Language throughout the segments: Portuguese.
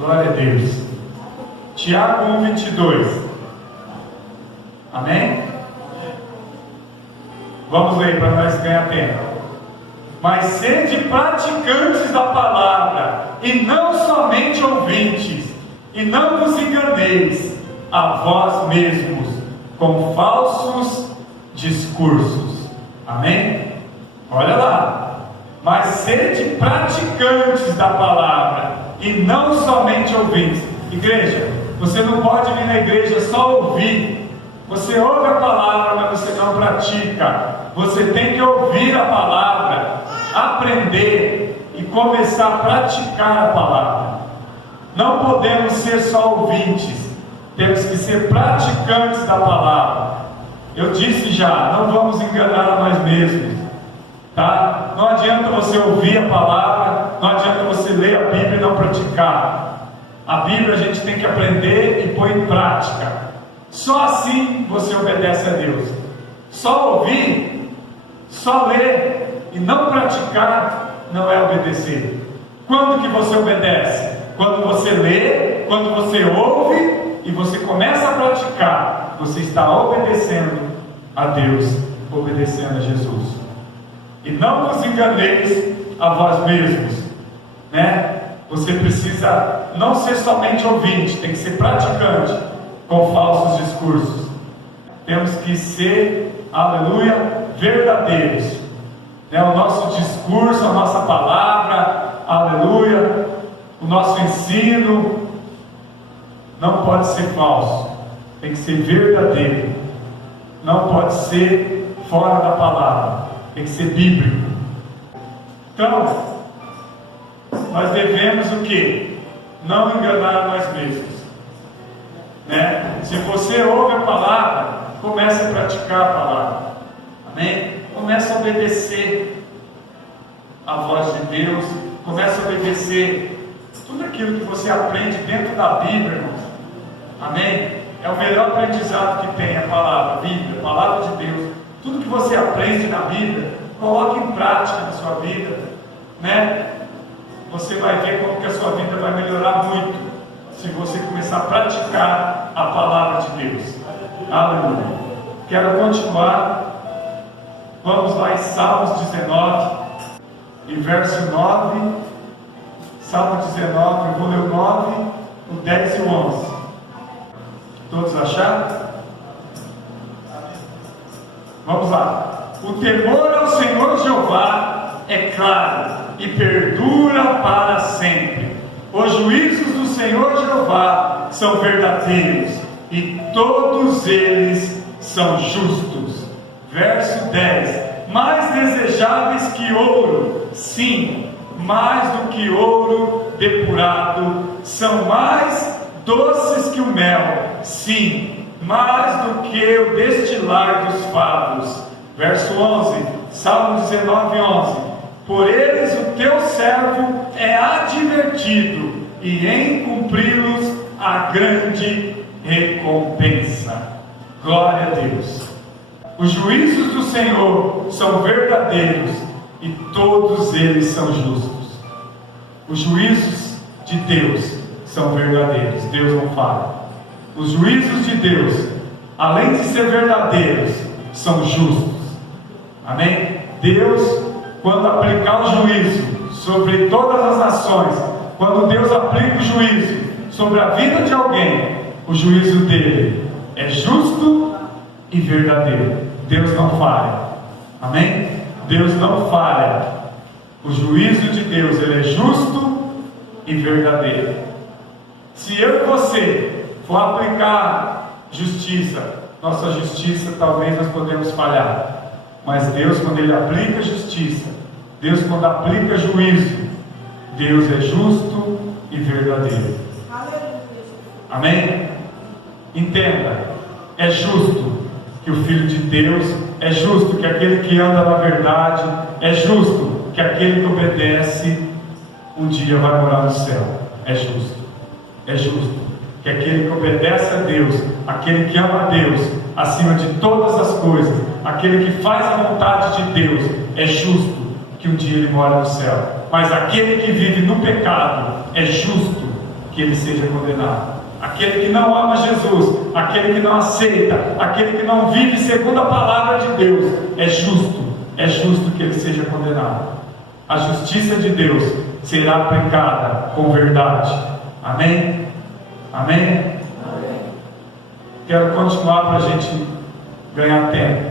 Glória a Deus. Tiago 1:22. Amém? Vamos ler para nós ganhar tempo. Mas sede praticantes da palavra, e não somente ouvintes, e não vos enganeis a vós mesmos com falsos discursos. Amém? Olha lá. Mas sede praticantes da palavra, e não somente ouvintes. Igreja, você não pode vir na igreja só ouvir. Você ouve a palavra, mas você não pratica. Você tem que ouvir a palavra, aprender e começar a praticar a palavra. Não podemos ser só ouvintes, temos que ser praticantes da palavra. Eu disse já, não vamos enganar a nós mesmos, tá? Não adianta você ouvir a palavra, não adianta você ler a Bíblia e não praticar. A Bíblia a gente tem que aprender e pôr em prática. Só assim você obedece a Deus. Só ouvir, só ler e não praticar não é obedecer. Quando que você obedece? Quando você lê, quando você ouve e você começa a praticar, você está obedecendo a Deus, obedecendo a Jesus. E não vos enganeis a vós mesmos, né? Você precisa não ser somente ouvinte, tem que ser praticante com falsos discursos. Temos que ser, aleluia, verdadeiros, né? O nosso discurso, a nossa palavra, aleluia, o nosso ensino não pode ser falso, tem que ser verdadeiro, não pode ser fora da palavra, tem que ser bíblico. Então, nós devemos o que? Não enganar nós mesmos, né? Se você ouve a palavra, comece a praticar a palavra, amém? Comece a obedecer a voz de Deus, comece a obedecer tudo aquilo que você aprende dentro da Bíblia, irmãos, amém? É o melhor aprendizado que tem a palavra, a Bíblia, a palavra de Deus. Tudo que você aprende na Bíblia, coloque em prática na sua vida, né? Você vai ver como que a sua vida vai melhorar muito se você começar a praticar a palavra de Deus. Aleluia. Quero continuar. Vamos lá em Salmos 19 e verso 9. Salmo 19, eu vou ler o 9, o 10 e o 11. Todos acharam? Vamos lá. O temor ao Senhor Jeová é claro e perdura para sempre. Os juízos do Senhor Jeová são verdadeiros e todos eles são justos. Verso 10. Mais desejáveis que ouro, sim, mais do que ouro depurado, são mais doces que o mel, sim, mais do que o destilar dos favos. Verso 11, Salmo 19, 11. Por eles o teu servo é advertido, e em cumpri-los a grande recompensa. Glória a Deus. Os juízos do Senhor são verdadeiros e todos eles são justos. Os juízos de Deus são verdadeiros, Deus não falha. Os juízos de Deus, além de ser verdadeiros, são justos. Amém? Deus, quando aplicar o juízo sobre todas as nações, quando Deus aplica o juízo sobre a vida de alguém, o juízo dele é justo e verdadeiro. Deus não falha. Amém? Deus não falha. O juízo de Deus, ele é justo e verdadeiro. Se eu e você for aplicar justiça, nossa justiça talvez nós podemos falhar. Mas Deus, quando ele aplica justiça, Deus, quando aplica juízo, Deus é justo e verdadeiro. Amém? Entenda, é justo que o Filho de Deus, é justo que aquele que anda na verdade, é justo que aquele que obedece um dia vai morar no céu. É justo que aquele que obedece a Deus, aquele que ama a Deus acima de todas as coisas, aquele que faz a vontade de Deus, é justo que um dia ele mora no céu. Mas aquele que vive no pecado, é justo que que ele seja condenado. Aquele que não ama Jesus, aquele que não aceita, aquele que não vive segundo a palavra de Deus, é justo que ele seja condenado. A justiça de Deus será aplicada com verdade. Amém? Amém? Amém. Quero continuar para a gente ganhar tempo.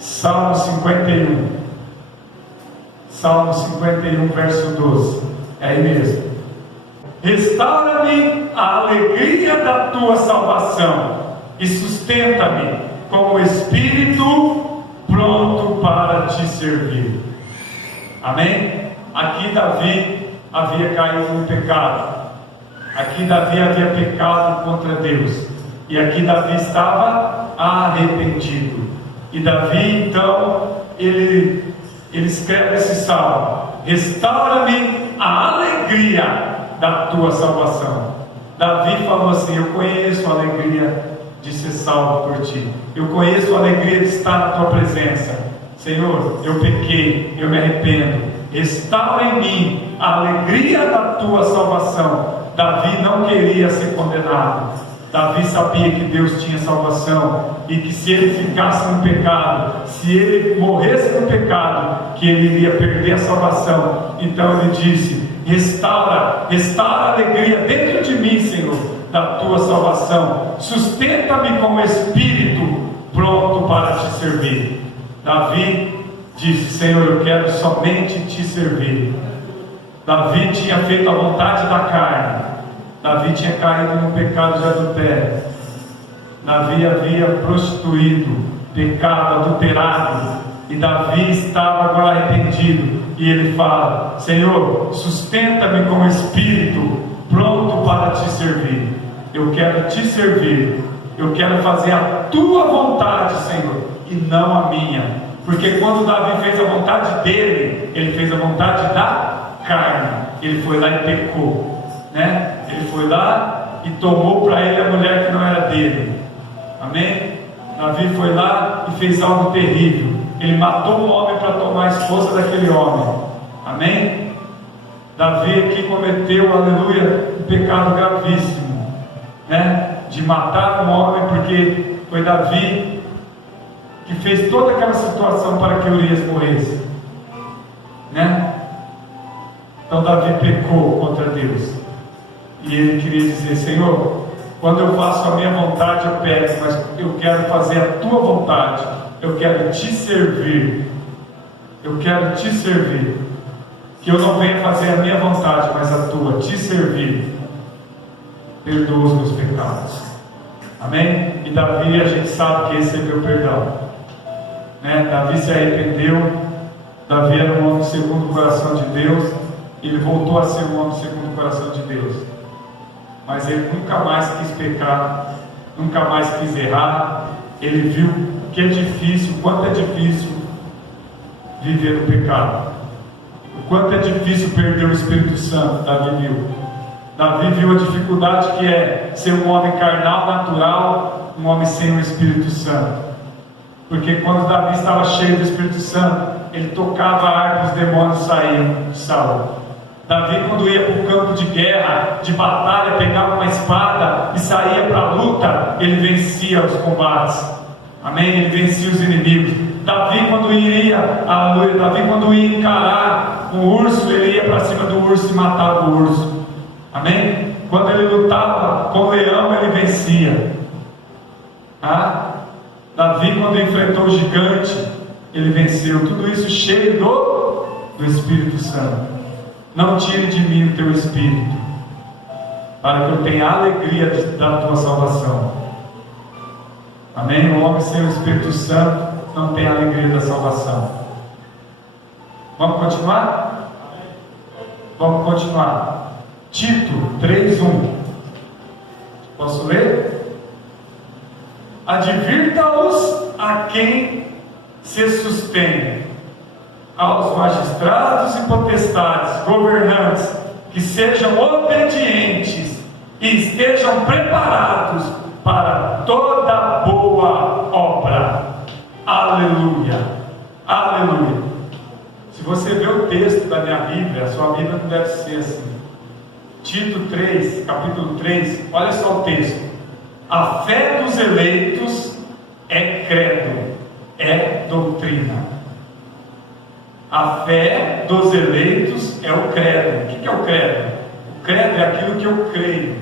Salmo 51. Salmo 51, verso 12. É aí mesmo. Restaura-me a alegria da tua salvação e sustenta-me com o espírito pronto para te servir. Amém? Aqui Davi havia caído no pecado. Aqui Davi havia pecado contra Deus. E aqui Davi estava arrependido. E Davi então, ele escreve esse salmo: restaura-me a alegria da tua salvação. Davi falou assim: eu conheço a alegria de ser salvo por ti, eu conheço a alegria de estar na tua presença. Senhor, eu pequei, eu me arrependo, restaura em mim a alegria da tua salvação. Davi não queria ser condenado. Davi sabia que Deus tinha salvação e que se ele ficasse no pecado, se ele morresse no pecado, que ele iria perder a salvação. Então ele disse: restaura a alegria dentro de mim, Senhor, da tua salvação. Sustenta-me com o espírito pronto para te servir. Davi disse: Senhor, eu quero somente te servir. Davi tinha feito a vontade da carne. Davi tinha caído no pecado de adultério. Davi havia prostituído, pecado, adulterado. E Davi estava agora arrependido. E ele fala: Senhor, sustenta-me com o espírito pronto para te servir. Eu quero te servir. Eu quero fazer a tua vontade, Senhor, e não a minha. Porque quando Davi fez a vontade dele, ele fez a vontade da carne. Ele foi lá e pecou, né? Ele foi lá e tomou para ele a mulher que não era dele. Amém? Davi foi lá e fez algo terrível. Ele matou um homem para tomar a esposa daquele homem. Amém? Davi aqui cometeu, aleluia, um pecado gravíssimo, né? De matar um homem, porque foi Davi que fez toda aquela situação para que Urias morresse, né? Então Davi pecou contra Deus. E ele queria dizer: Senhor, quando eu faço a minha vontade eu peco, mas eu quero fazer a tua vontade. Eu quero te servir. Eu quero te servir. Que eu não venha fazer a minha vontade, mas a tua, te servir. Perdoa os meus pecados. Amém? E Davi, a gente sabe que recebeu perdão, né? Davi se arrependeu. Davi era um homem segundo o coração de Deus. Ele voltou a ser um homem segundo o coração de Deus. Mas ele nunca mais quis pecar, nunca mais quis errar. Ele viu que é difícil, o quanto é difícil viver no pecado, o quanto é difícil perder o Espírito Santo. Davi viu a dificuldade que é ser um homem carnal, natural, um homem sem o Espírito Santo. Porque quando Davi estava cheio do Espírito Santo, ele tocava a harpa e os demônios saíam de Saul. Davi, quando ia para o campo de guerra, de batalha, pegava uma espada e saía para a luta, ele vencia os combates. Amém? Ele vencia os inimigos. Davi, quando ia encarar um urso, ele ia para cima do urso e matava o urso. Amém? Quando ele lutava com o leão, ele vencia. Davi, quando enfrentou o gigante, ele venceu. Tudo isso cheio do Espírito Santo. Não tire de mim o teu Espírito, para que eu tenha a alegria da tua salvação. Amém? O homem sem o Espírito Santo não tem a alegria da salvação. Vamos continuar? Vamos continuar. Tito 3:1. Posso ler? Advirta-os a quem se sustém, aos magistrados e potestades, governantes, que sejam obedientes e estejam preparados para toda boa obra. Aleluia, aleluia. Se você vê o texto da minha Bíblia, a sua Bíblia não deve ser assim. Tito 3, capítulo 3, olha só o texto. A fé dos eleitos é credo, é doutrina. A fé dos eleitos é o credo. O que é o credo? O credo é aquilo que eu creio.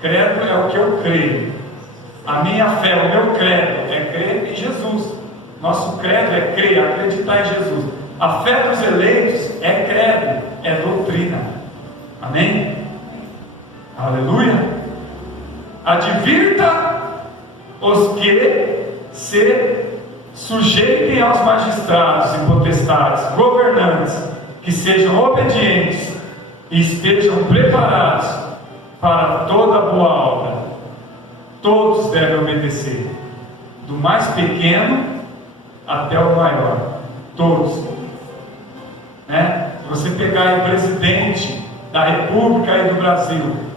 Credo é o que eu creio. A minha fé, o meu credo é crer em Jesus. Nosso credo é crer, acreditar em Jesus. A fé dos eleitos é credo, é doutrina. Amém? Aleluia. Advirta os que se sujeitem aos magistrados e potestades, governantes, que sejam obedientes e estejam preparados para toda boa obra. Todos devem obedecer, do mais pequeno até o maior. Todos. Se você pegar aí o presidente da República e do Brasil,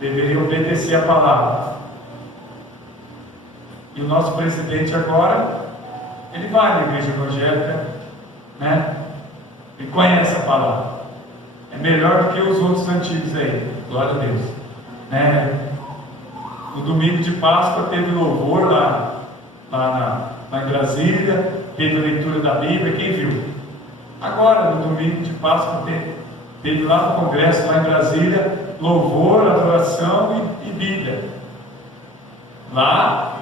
deveria obedecer a palavra. E o nosso presidente agora, ele vai na igreja evangélica, ele conhece a palavra. É melhor do que os outros antigos aí, glória a Deus. No domingo de Páscoa teve louvor lá em Brasília, teve a leitura da Bíblia, quem viu? Agora, no domingo de Páscoa, teve lá no congresso, lá em Brasília, louvor, adoração e Bíblia. Lá,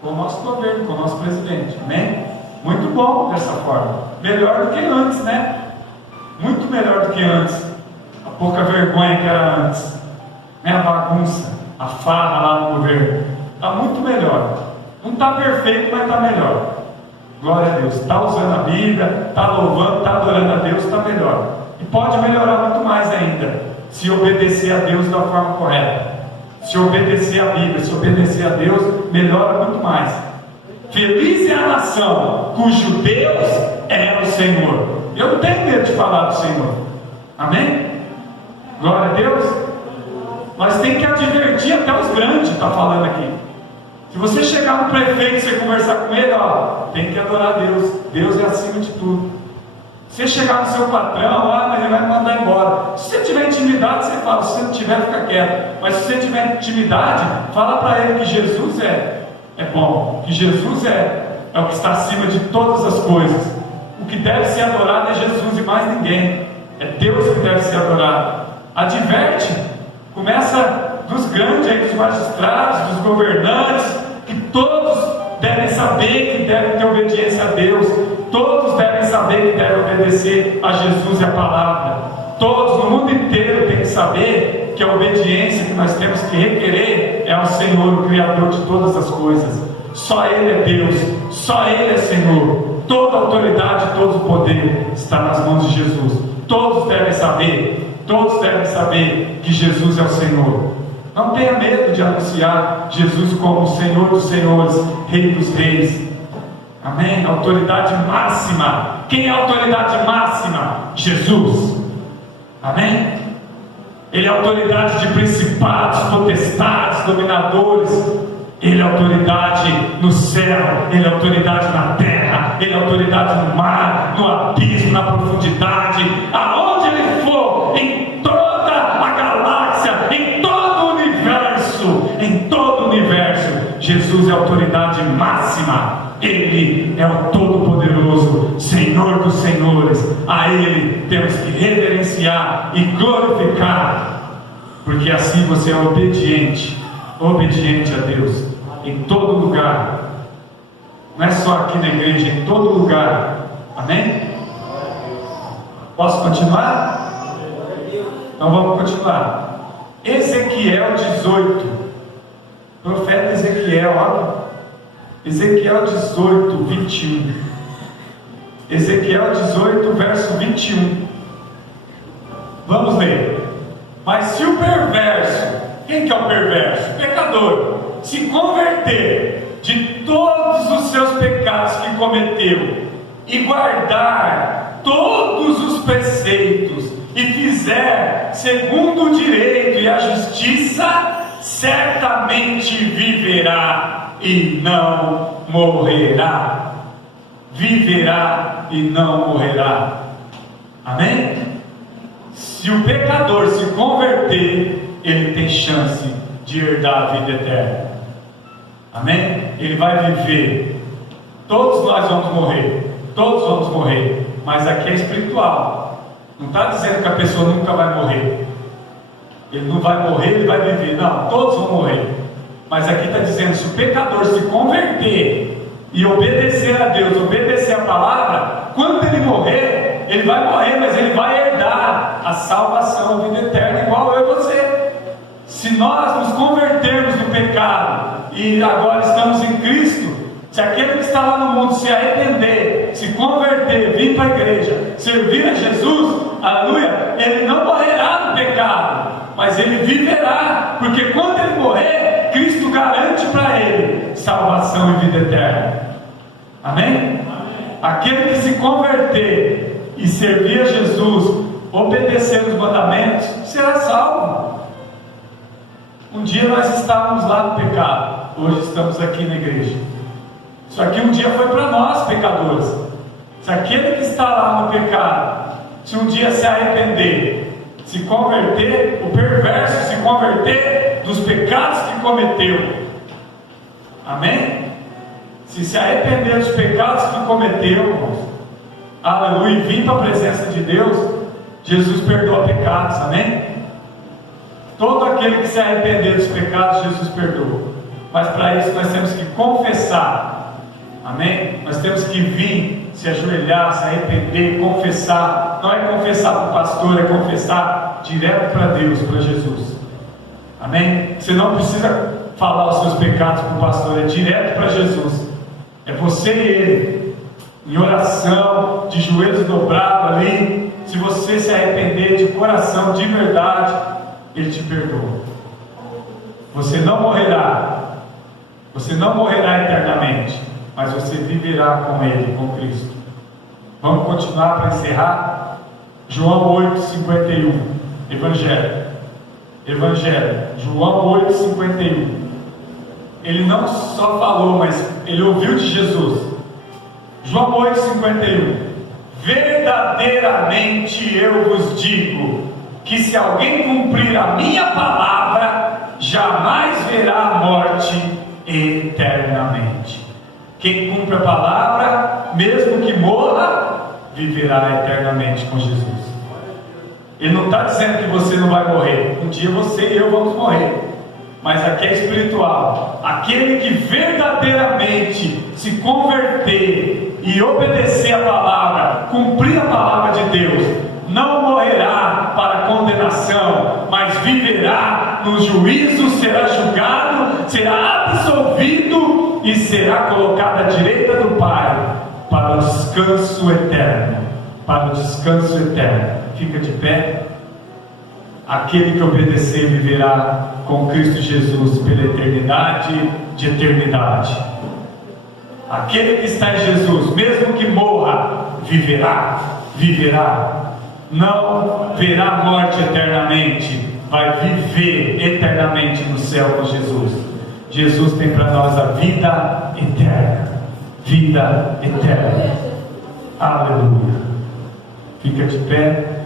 com o nosso governo, com o nosso presidente, amém? Muito bom dessa forma, melhor do que antes, muito melhor do que antes, a pouca vergonha que era antes, a bagunça, a farra lá no governo, está muito melhor, não está perfeito, mas está melhor, glória a Deus, está usando a Bíblia, está louvando, está adorando a Deus, está melhor, e pode melhorar muito mais ainda, se obedecer a Deus da forma correta. Se obedecer a Bíblia, se obedecer a Deus, melhora muito mais. Feliz é a nação cujo Deus é o Senhor. Eu não tenho medo de falar do Senhor. Amém? Glória a Deus. Mas tem que advertir até os grandes, está falando aqui. Se você chegar no prefeito e você conversar com ele, tem que adorar a Deus. Deus é acima de tudo. Se você chegar no seu patrão, mas ele vai me mandar embora. Se você tiver intimidade, você fala. Se você não tiver, fica quieto. Mas se você tiver intimidade, fala para ele que Jesus é bom, que Jesus é o que está acima de todas as coisas. O que deve ser adorado é Jesus e mais ninguém. É Deus que deve ser adorado. Adverte, começa dos grandes aí, dos magistrados, dos governantes, que todos devem saber que devem ter obediência a Deus. Todos devem saber que devem obedecer a Jesus e a palavra. Todos no mundo inteiro têm que saber que a obediência que nós temos que requerer é ao Senhor, o Criador de todas as coisas. Só Ele é Deus, só Ele é Senhor. Toda a autoridade, todo o poder está nas mãos de Jesus. Todos devem saber que Jesus é o Senhor. Não tenha medo de anunciar Jesus como Senhor dos Senhores, Rei dos Reis. Amém? Autoridade máxima. Quem é a autoridade máxima? Jesus. Amém? Ele é autoridade de principados, potestades, dominadores. Ele é autoridade no céu. Ele é autoridade na terra. Ele é autoridade no mar, no abismo, na profundidade. Aonde ele for, em toda a galáxia, em todo o universo, Jesus é a autoridade máxima. Ele é o Todo-Poderoso, Senhor dos Senhores. A Ele temos que reverenciar e glorificar, porque assim você é obediente a Deus, em todo lugar. Não é só aqui na igreja, em todo lugar. Amém? Posso continuar? Então vamos continuar. Ezequiel 18. Profeta Ezequiel, olha. Ezequiel 18, 21. Ezequiel 18, verso 21. Vamos ler. Mas se o perverso, quem que é o perverso? Pecador, se converter de todos os seus pecados que cometeu e guardar todos os preceitos e fizer segundo o direito e a justiça, certamente viverá e não morrerá. Viverá e não morrerá. Amém? se o pecador se converter, ele tem chance de herdar a vida eterna. Amém? Ele vai viver. Todos nós vamos morrer. Todos vamos morrer. Mas aqui é espiritual. Não está dizendo que a pessoa nunca vai morrer. Ele não vai morrer, ele vai viver. Não, todos vão morrer. Mas aqui está dizendo, se o pecador se converter e obedecer a Deus, obedecer a palavra, quando ele morrer, ele vai morrer, mas ele vai herdar a salvação, a vida eterna, igual eu e você. Se nós nos convertermos do pecado e agora estamos em Cristo, se aquele que está lá no mundo se arrepender, se converter, vir para a igreja, servir a Jesus, aleluia, ele não morrerá no pecado, mas ele viverá, porque quando ele morrer, Cristo garante para ele salvação e vida eterna. Amém? Aquele que se converter e servir a Jesus, obedecer os mandamentos, será salvo. Um dia nós estávamos lá no pecado, hoje estamos aqui na igreja. Isso aqui um dia foi para nós, pecadores. Se aquele que está lá no pecado, se um dia se arrepender, se converter, o perverso se converter dos pecados que cometeu, amém? Se arrepender dos pecados que cometeu, irmãos, aleluia, e vir para a presença de Deus, Jesus perdoa pecados, amém? Todo aquele que se arrepender dos pecados, Jesus perdoa. Mas para isso nós temos que confessar, amém? Nós temos que vir, se ajoelhar, se arrepender, confessar. Não é confessar para o pastor, é confessar direto para Deus, para Jesus, amém? Você não precisa falar os seus pecados para o pastor, é direto para Jesus. É você e ele, em oração, de joelhos dobrados ali. Se você se arrepender de coração, de verdade, ele te perdoa. Você não morrerá. Você não morrerá eternamente, mas você viverá com ele, com Cristo. Vamos continuar para encerrar? João 8:51. Evangelho. João 8:51. Ele não só falou, mas ele ouviu de Jesus. João 8:51. Verdadeiramente eu vos digo, que se alguém cumprir a minha palavra, jamais verá a morte eternamente. Quem cumpre a palavra, mesmo que morra, viverá eternamente com Jesus. Ele não está dizendo que você não vai morrer. Um dia você e eu vamos morrer. Mas aqui é espiritual. Aquele que verdadeiramente se converter e obedecer a palavra, cumprir a palavra de Deus, não morrerá para condenação, mas viverá no juízo, será julgado, será absolvido e será colocado à direita do Pai para o descanso eterno. Para o descanso eterno. Fica de pé. Aquele que obedecer viverá com Cristo Jesus pela eternidade de eternidade. Aquele que está em Jesus, mesmo que morra, viverá. Não verá morte eternamente, vai viver eternamente no céu com Jesus. Jesus tem para nós a vida eterna. Vida eterna. Aleluia. Fica de pé.